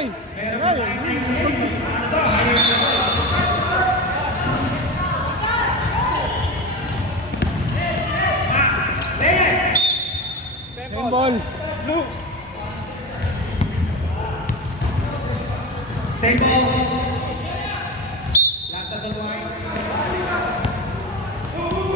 Ay! Same ball. Same ball. Last of the line.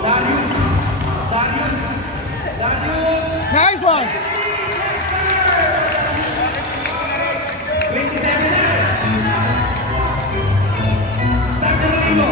Darius. Nice one! 27 na. Sacolino.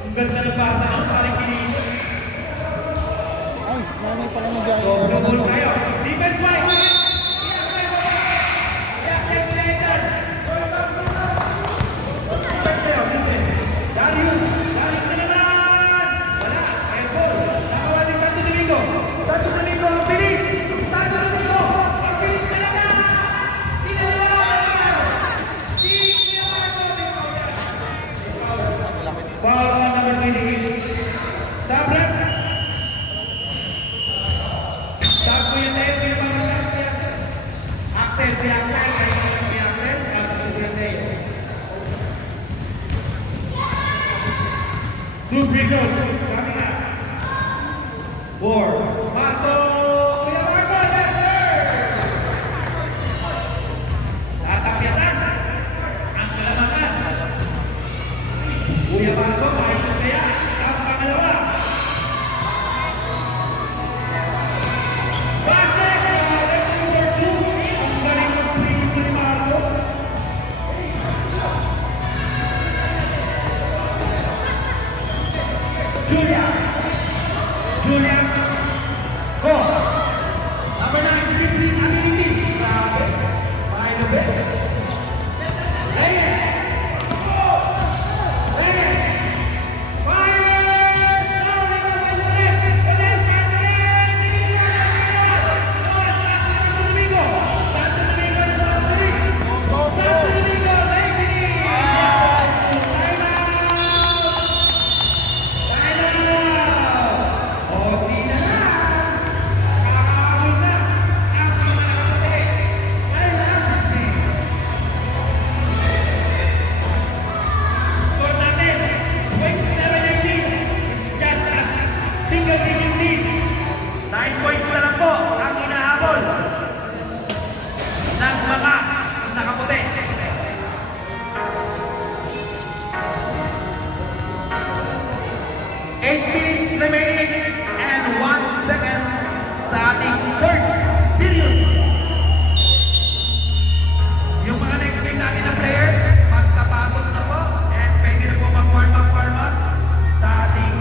Ang ganda ng basa ng parang kinito. Ay, nanay pala na dyan. So, nabulong tayo. Defense right. Darius na naman! Wala, airball. Nakawa ni Santo Domingo. Santo Domingo, ang bilis! Santo Domingo, ang bilis talaga! Tinalaman! Si Marco Domingo. Foul on number 28. Sabra. Sakto yan tayo, pinapagandang Axel, si Axel. Subritos, coming up. 4. Marco! Kuya Marco, yes sir! Tatapyasan. Ang kalamangan. Kuya Marco, maayos kaya. Ang pangalawa. Basket! Number 2. Ang galing ng preview ni Marco. Julian. Go. Number 9, Philippine Amenity. Grabe. Mga the best. Reyes. Fires! Now, ikaw pa sa left. Santo Domingo. Santo Domingo na sa tuloy. Santo Domingo, Lacey. Time out. Single digit lead. 9 points na lang po ang inahabol ng mga nakaputi. 8 minutes remaining and 1 second sa ating third period. Yung mga next week natin na players, magsapatos na po and pwede na po mag-warm up sa ating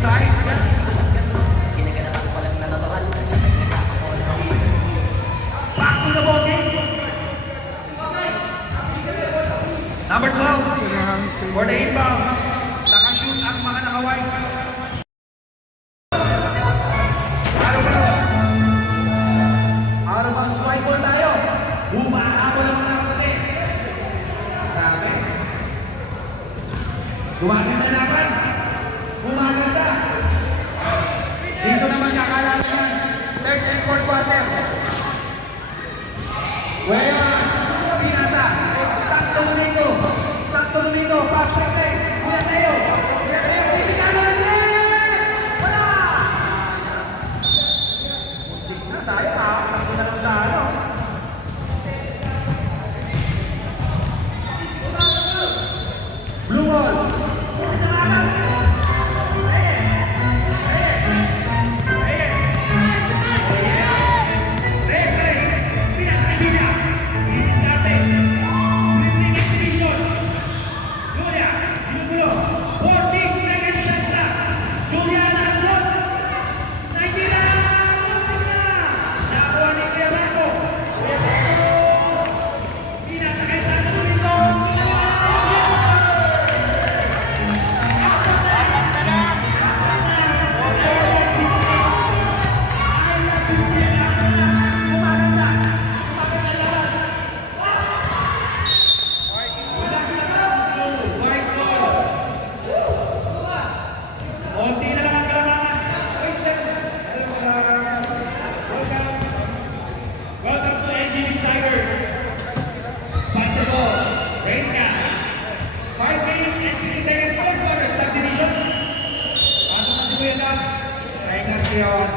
side. Kinaganapang ko lang na natural. yun.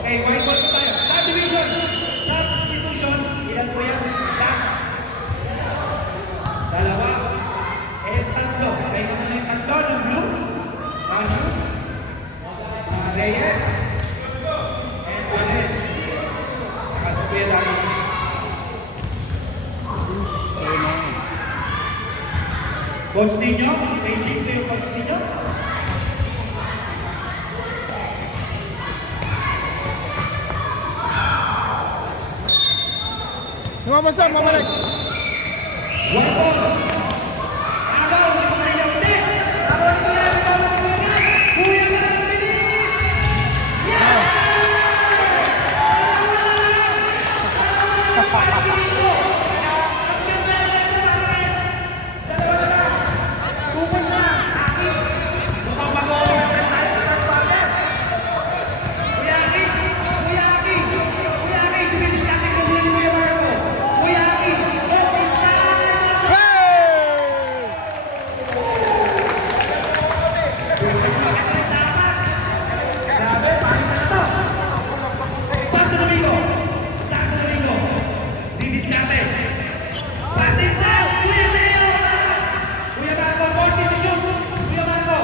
Okay, white ball po tayo. Subdivision. Substitution. Ilan po yan? Isa. Dalawa. Eh, tatlo. Kaya ko na yung tatlo ng blue. Mario. Reyes. And Palet. Nakasipya dami. Coach ninyo? May team ko yung coach ninyo? Lumabas na, mamalik. One ball. Agaw, may pumahila ulit. Agaw, may pumahila ulit. Kuya na ang bilis. Yes! Dalawa na lang. Parang dito. Ang ganda na lang ng Margaret. Dalawa na lang. Tupad na. Aki. Mukhang bago. Kuya Aki. Kuya Aki. Kuya Aki. Tumilis natin kung sila ni Kuya Marco. Kuya Aki. Let's inside. Santo Domingo! Santo Domingo! Didiskarte! Passing set! Kuya Leo! Kuya Marco, 40 to shoot! Kuya Marco!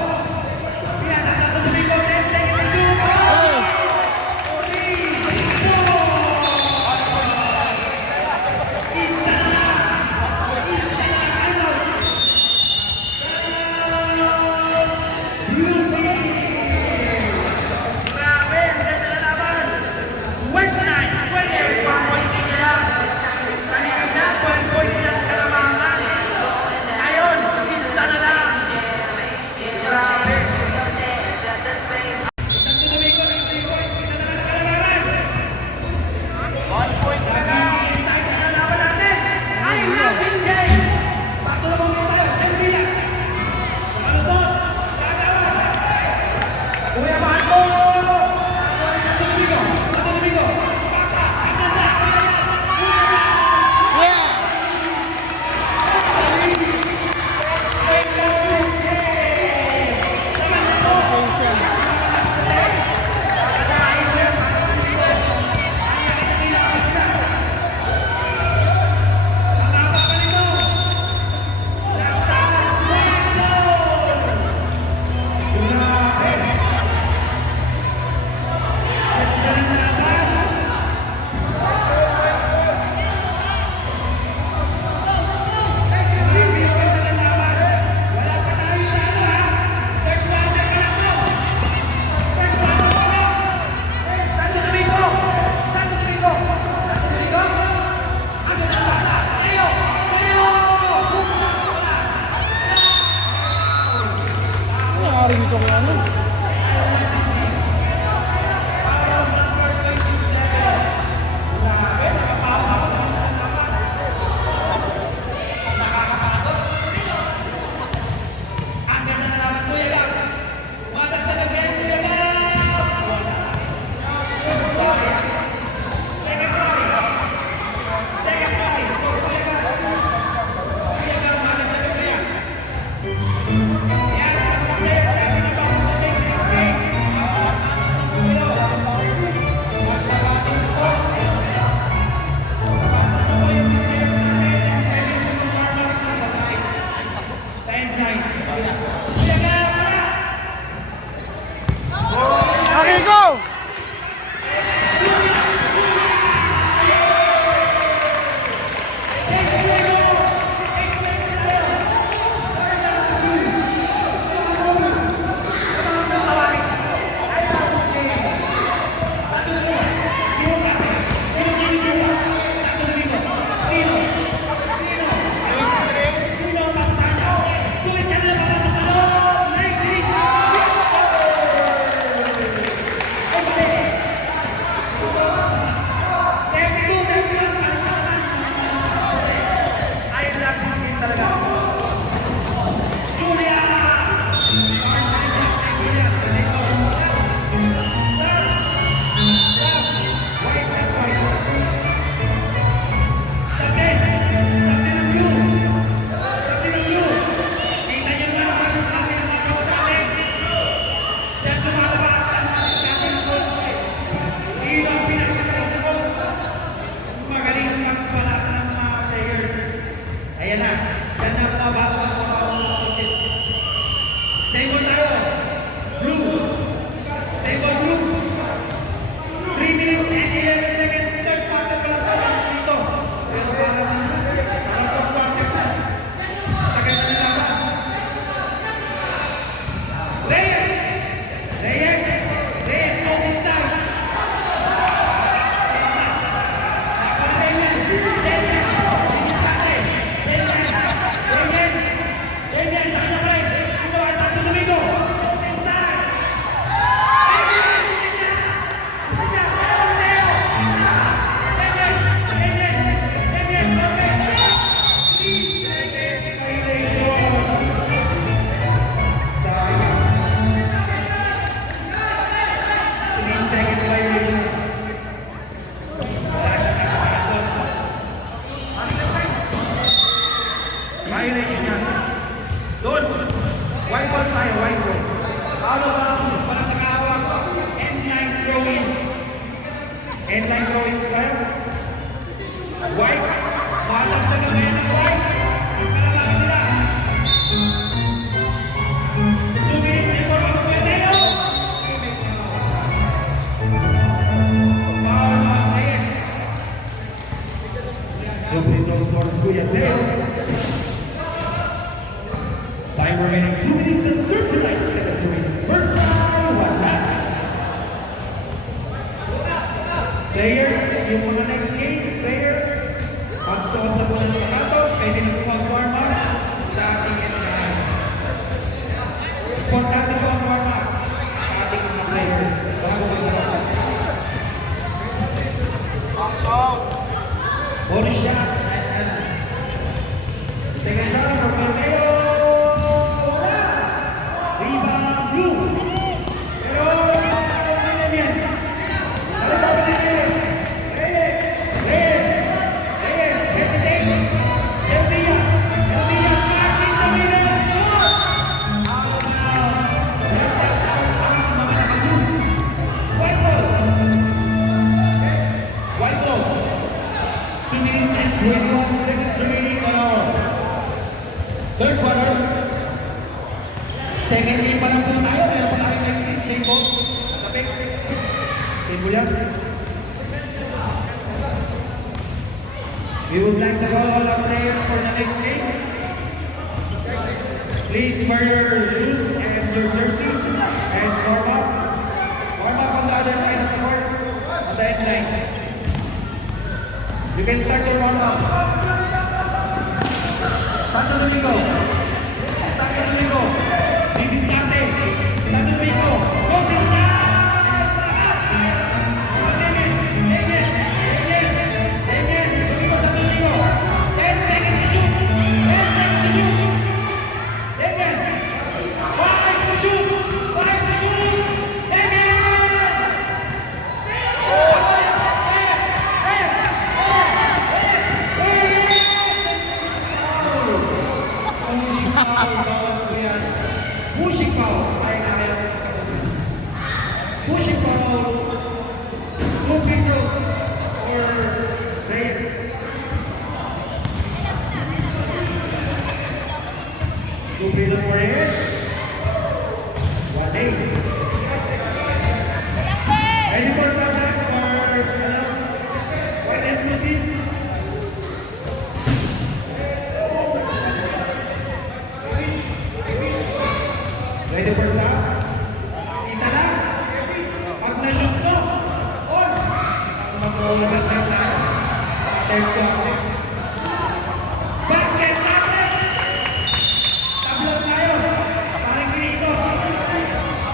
Pila sa Santo Domingo, 10 seconds to shoot! Uli! Isa na lang! Isa na lang! Timeout! Timeout! Blue team! Grabe! Ang ganda na laban! 29, 28, 1 point nila. Kanina, 1 point nilang kalamangan. Ngayon, isa na lang. Grabe. Santo Domingo ng 3 points, isa na naman ang kalamangan. 1 point na lang. Inside na laban natin. I love this game. Back to the ball game tayo. NBA. Malusot. Gagawa. Kuya Marco. Santo Domingo. Santo Domingo. Pasa. Ang ganda. Kuya yan. Kuya yan. Yeah! I love this game. Naman ako. Attention. Ang haba pa nito. Last time. Grabe. Ganda ng laban. Review ko na ng laban. Wala pa tayo sa ano ha. Third quarter ka lang to. Third quarter ka lang. Santo Domingo. Santo Domingo. Santo Domingo. Ang ganda ng basa. Leo. Leo. Wala. Ano nangyari nito kung ano? Ang ganda na naman, Kuya Gab. Madagdagan kayo, Kuya Gab. Wala. Sayang. Second try. Second try. Kuya Gab. Kuya Gab, madagdagan kayo. Yan, sa mga players natin na bago natin next game. Out of bounds. Walang nakahawak. End-line throw-in. End-line throw-in po tayo. White. Malagdag ang ngayon ng White. Ang kalabangin nila. 2 minutes and 4 minutes. Puentero. Foul on Reyes. Two free throws for Puentero. Time remaining 2 minutes and 39 seconds remaining. First time, one back. Players, yung mga next game, players, pagsuot na po ng sapatos, pwede na po mag-warm up sa ating importante po ang warm up sa ating mga players. Bago mag-warm up. Bonus shot. Second time for Puentero. Rebound, blue. Pero, ano yan? Ano dapat ni Reyes? Reyes, hesitate. El Diaz, marking the middle, score! Out of bounds. Left out, mga nakablue. White ball. 2 minutes and 21 seconds remaining on our third quarter. Second game pa lang po tayo. Meron pa tayong next game. Same ball. Tapik. Same ball yan. We would like to call all our players for the next game. Please wear your shoes and your jerseys and warm up. Warm up on the other side of the court. On the end line. You can start your warm up. Santo Domingo. Santo Domingo. Didiskarte. Santo Domingo. Goes inside. Damien. Domingo, Santo Domingo. 10 seconds to shoot. 10 seconds to shoot. Damien. 5 to shoot. 5 to shoot. Damien. Pushing foul. Pushing foul. Two free throws for Reyes. Two free throws for Reyes. 1-8. Ready for subject for White and blue team? Ready for start? Isa lang. Pag na-shoot mo, on. Ang mag-uulagat na tayo. Third quarter. Basket natin! Tablot tayo. Parang kinito.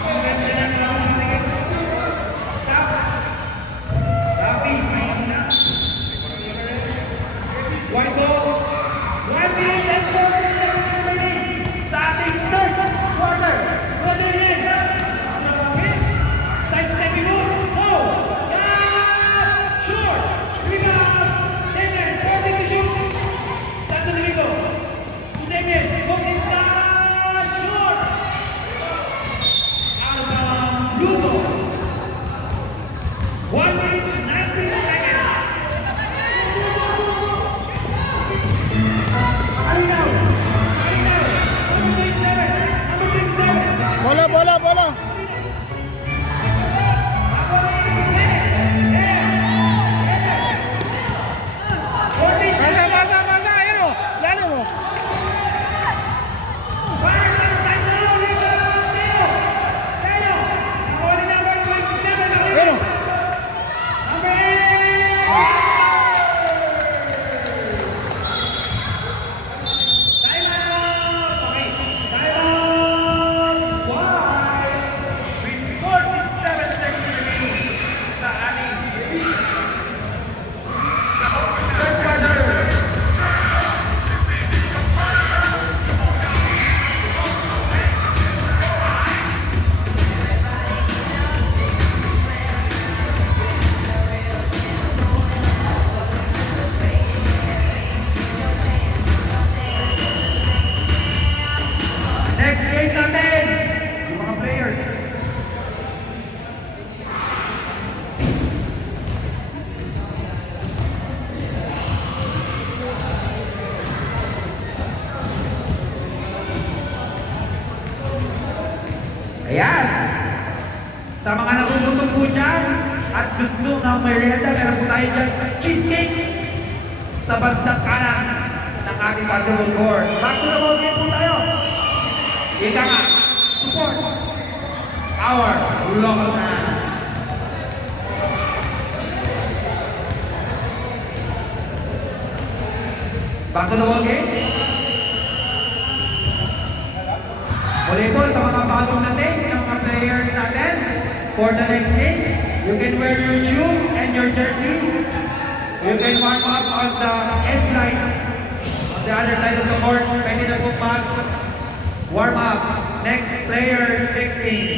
Ang ganda na naman natin. Stop. Rafi, mainit mo na. White ball. 1 minute and 40 seconds remaining sa ating third quarter. Rodriguez. Side-stepping move. No. Short. Rebound. Damien. 40 Ayan. Sa mga nagugutom po dyan at gusto ng merienda, meron po tayo dyan cheesecake sa bandang kanan ng ating basketball court. Back to the ball game po tayo. Ika nga, support our local man. Back to the ball game. Muli po sa mga bagong natin, ng mga players natin, for the next game, you can wear your shoes and your jersey. You can warm up on the end line on the other side of the court. Pwede na po mag-warm up. Next players, next game.